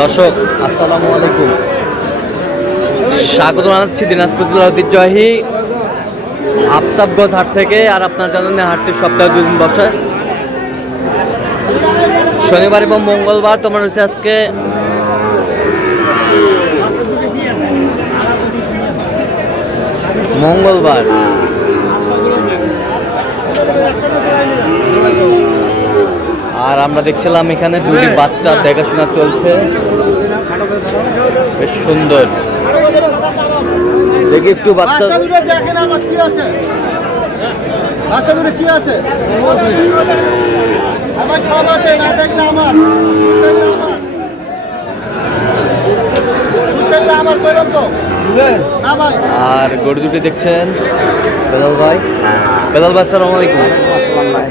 দর্শক আসসালামু আলাইকুম, স্বাগত জানাচ্ছি দিনাজপুর জেলার ঐতিহ্যবাহী আফতাবগঞ্জ হাট থেকে। আর আপনার জানেন হাটটি সপ্তাহে 2 দিন বসে, শনিবার এবং মঙ্গলবার। তোমার হচ্ছে আজকে মঙ্গলবার। আর আমরা দেখছিলাম এখানে দুটি বাচ্চা দেখাশোনা চলছে, বেশ সুন্দর। দেখি একটু বাচ্চা দেখেন আমার কি আছে, বাচ্চাগুলো কি আছে, আমার সব আছে, না দেখলে আমার আমার কইলাম তো না ভাই। আর গরু দুটি দেখছেন বেলাল ভাই। বেলাল ভাই আসসালামু আলাইকুম,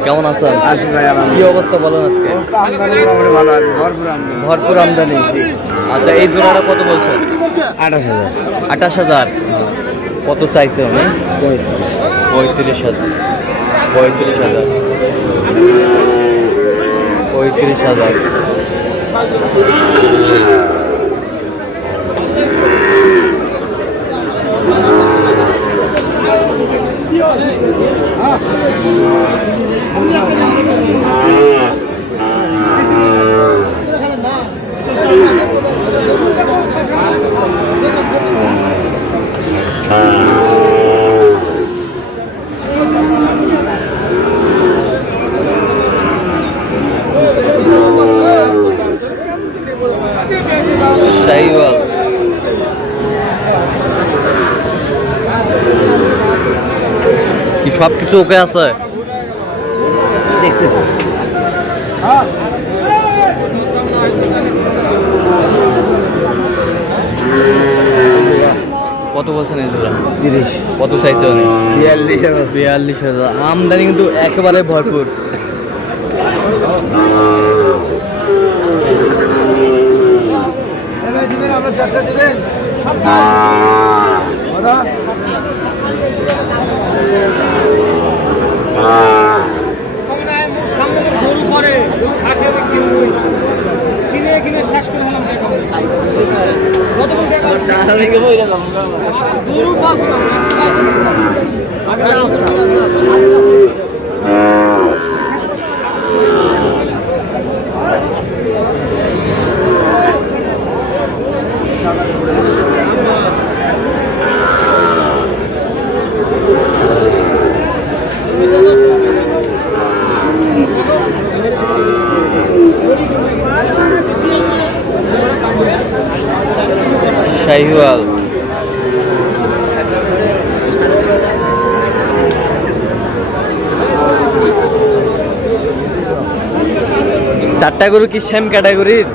কেমন আছেন? আছি ভাই, কি অবস্থা বলেন আজকে? আমদানি মোটামুটি ভালো আছে, ভরপুর আমদানি। আচ্ছা, এই জোড়াটা কত বলছেন? 28,000। 28,000। কত চাইছে উনি? 35,000। 35,000। 35,000। শাহিওয়াল। কি সব কিছু ওকে আছে? দেখতেছি কত বলছেন এই জোড়া? 30। কত চাইছে উনি? 42,000। 42,000। আমদানি কিন্তু একেবারে ভরপুর। দিবেন, আমরা চারটা দিবেন। গরু করে থাকে কিনে কিনে শেষ করে হলাম। গরু শাহিওয়াল। চারটা গরু কি সেম ক্যাটাগরির?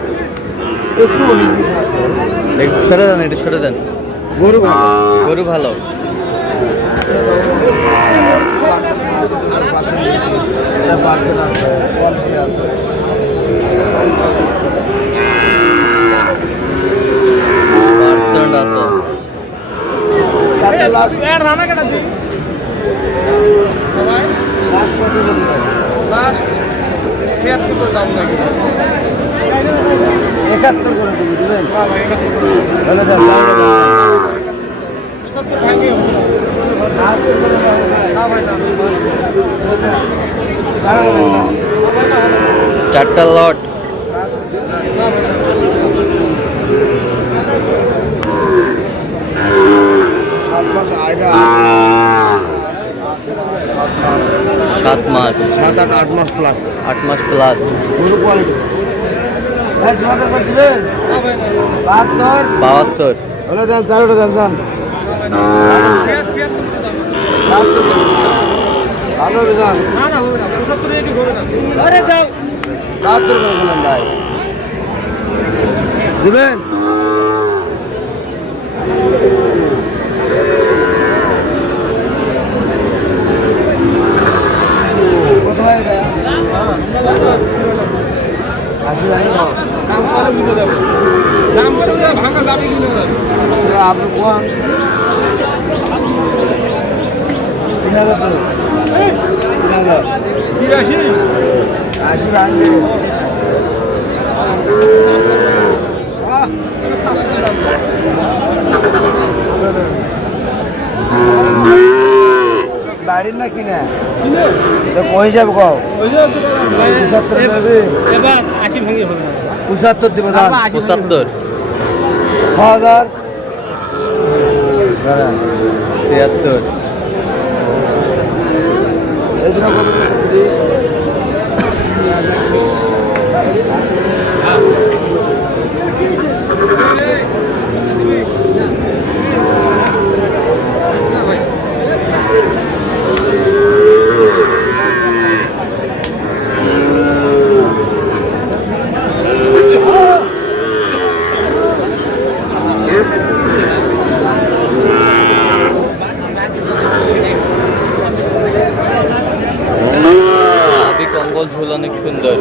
একটু সরে দেন, একটু সরে দেন। গরু ভালো, গরু ভালো। পার্সেন্ট আছে। লাস্ট 76 দাম লাগে, 71 করে তুমি দিবেন। ভালো দাম, ভালো দাম। 75 ভাঙে চারটা লট। সাত মাস, 7-8 মাস প্লাস। 8 মাস প্লাস। গরু কোয়ালিটি 2000 করে দিবেন। 72। হলে দেন, 4টা দেন দেন। ভালো দেন। না না হবে না, 75 রেডি হবে না। আরে দাও 72 করে দিলেন ভাই, দিবেন। কত হয় এটা? 80 ভাই দাও। দাম করে বুঝে দেব, দাম করে বুঝে ভাঙা যাবে কি না? আপনি কোন 3000 তো 3000 80 80 ভাঙবে। বাড়ির না কিনা কিনে তো কই হিসাবে কও ওই যে তো এবার 80 ভেঙে হবে না 75 দিব দাম 75 6000 দাঁড়া 76 এই জন্য কত কত দিই নাভি কম্বল ঝুল অনেক সুন্দর।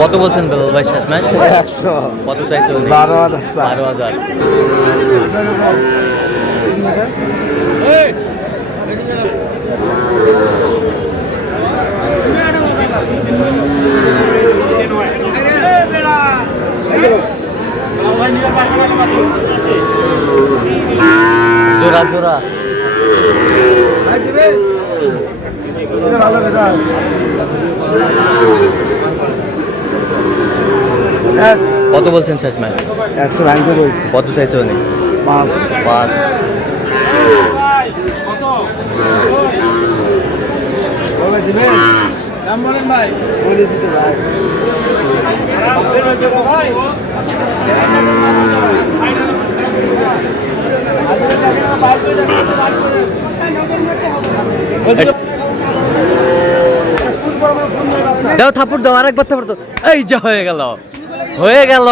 কত বলছেন বেলাল ভাই শেষ ম্যাচ? 100 কত চাইছে উনি? 12,000 12,000। জোড়া জোড়া ভাই দিবে এটা ভালো বেদা yes কত বলছেন শেষ ম্যাচ? 100 ভাঙতে বলছি কত চাইছে উনি? 5 5। বলে দিবে দাম বলেন ভাই বলে দিতে ভাই দাও থাপড় দাও, আরেকবার থাপড় দাও। এই যে হয়ে গেল, হয়ে গেল,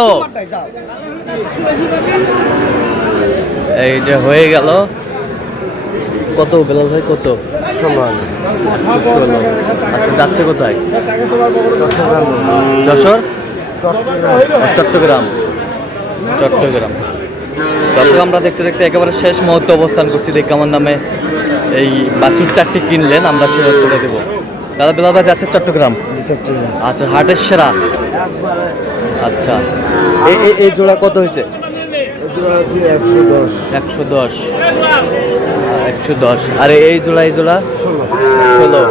এই যে হয়ে গেল। কত বেলাল ভাই কত? 16 16। আচ্ছা যাচ্ছে কোথায়? চট্টগ্রাম যশোর, চট্টগ্রাম চট্টগ্রাম, চট্টগ্রাম। দর্শক আমরা দেখতে দেখতে একেবারে শেষ মুহূর্তে অবস্থান করছি। দেখে আমার নামে এই বাছুর 4টি কিনলেন, আমরা সেটা তুলে দেবো। দাদা বেলাল ভাই যাচ্ছে চট্টগ্রাম। চট্টগ্রাম আচ্ছা হাটের সেরা। একবারে আচ্ছা এই জোড়া কত হয়েছে? এগুলো হচ্ছে 110 110। 110। আর এই জোড়া 16 16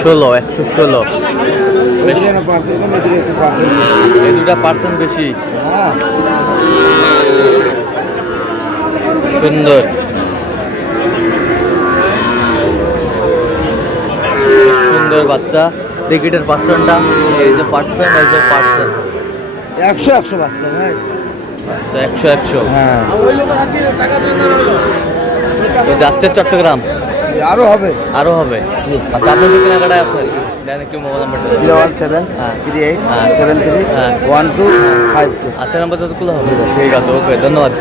16 116। বেশ, এখানে পার্সেল কম এদিকে একটু পার্সেল এই দুটা পার্সেন্ট বেশি। হ্যাঁ সুন্দর, বেশ সুন্দর বাচ্চা। টিকিটের পার্সেন্টটা এই যে পার্সেন্ট, এই যে পার্সেন্ট। 100 বাচ্চা ভাই আচ্ছা 100 100। হ্যাঁ ওই লোক হাতে টাকা দিয়ে তো যাচ্ছে চট্টগ্রাম, আরো হবে আরো হবে। আচ্ছা আপনি তো কেনাকাটায় আছেন, দেন একটু মোবাইল নাম্বারটা। 017 হ্যাঁ। 38 হ্যাঁ। 73 হ্যাঁ। 1252 আচ্ছা নাম্বার যতগুলো হবে। ঠিক আছে, ওকে, ধন্যবাদ।